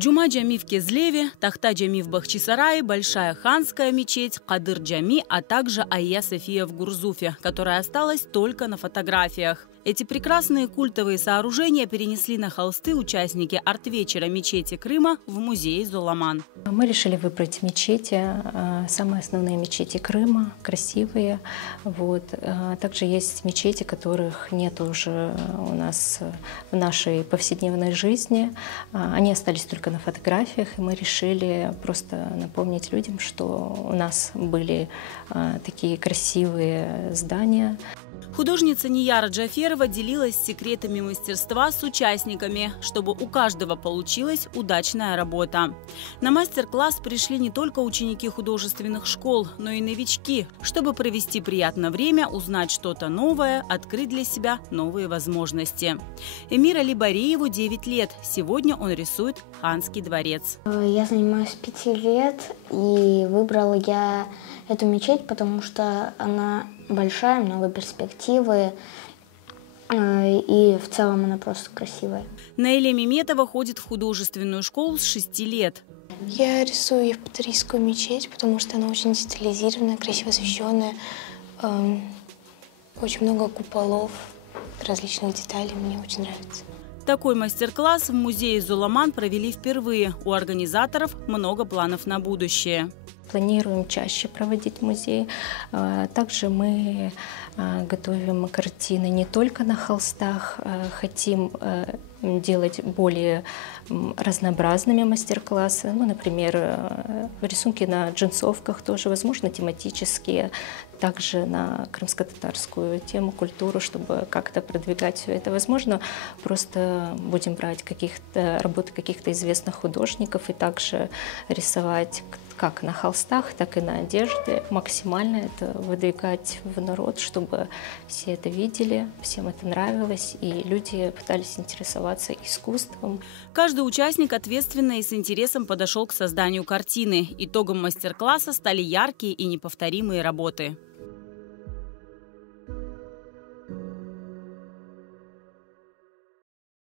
Джума-Джами в Кезлеве, Тахта-Джами в Бахчисарае, Большая Ханская мечеть, Кадыр-Джами, а также Айя-София в Гурзуфе, которая осталась только на фотографиях. Эти прекрасные культовые сооружения перенесли на холсты участники арт-вечера мечети Крыма в музее Золаман. Мы решили выбрать мечети, самые основные мечети Крыма, красивые. Также есть мечети, которых нет уже у нас в нашей повседневной жизни. Они остались только на фотографиях, и мы решили просто напомнить людям, что у нас были такие красивые здания. Художница Нияра Джаферова делилась секретами мастерства с участниками, чтобы у каждого получилась удачная работа. На мастер-класс пришли не только ученики художественных школ, но и новички, чтобы провести приятное время, узнать что-то новое, открыть для себя новые возможности. Эмира Либариеву 9 лет. Сегодня он рисует Ханский дворец. Я занимаюсь 5 лет, и выбрала я эту мечеть, потому что она большая, много перспективы, и в целом она просто красивая. Наиля Меметова ходит в художественную школу с 6 лет. Я рисую Евпаторийскую мечеть, потому что она очень стилизированная, красиво освещенная, очень много куполов, различных деталей, мне очень нравится. Такой мастер-класс в музее Золаман провели впервые. У организаторов много планов на будущее. Планируем чаще проводить музей. Также мы готовим картины не только на холстах, хотим делать более разнообразными мастер-классы. Например, рисунки на джинсовках тоже, возможно, тематические. Также на крымско-татарскую тему, культуру, чтобы как-то продвигать все это. Возможно, просто будем брать работы каких-то известных художников и также рисовать как на холстах, так и на одежде. Максимально это выдвигать в народ, чтобы все это видели, всем это нравилось, и люди пытались интересоваться искусством. Каждый участник ответственно и с интересом подошел к созданию картины. Итогом мастер-класса стали яркие и неповторимые работы.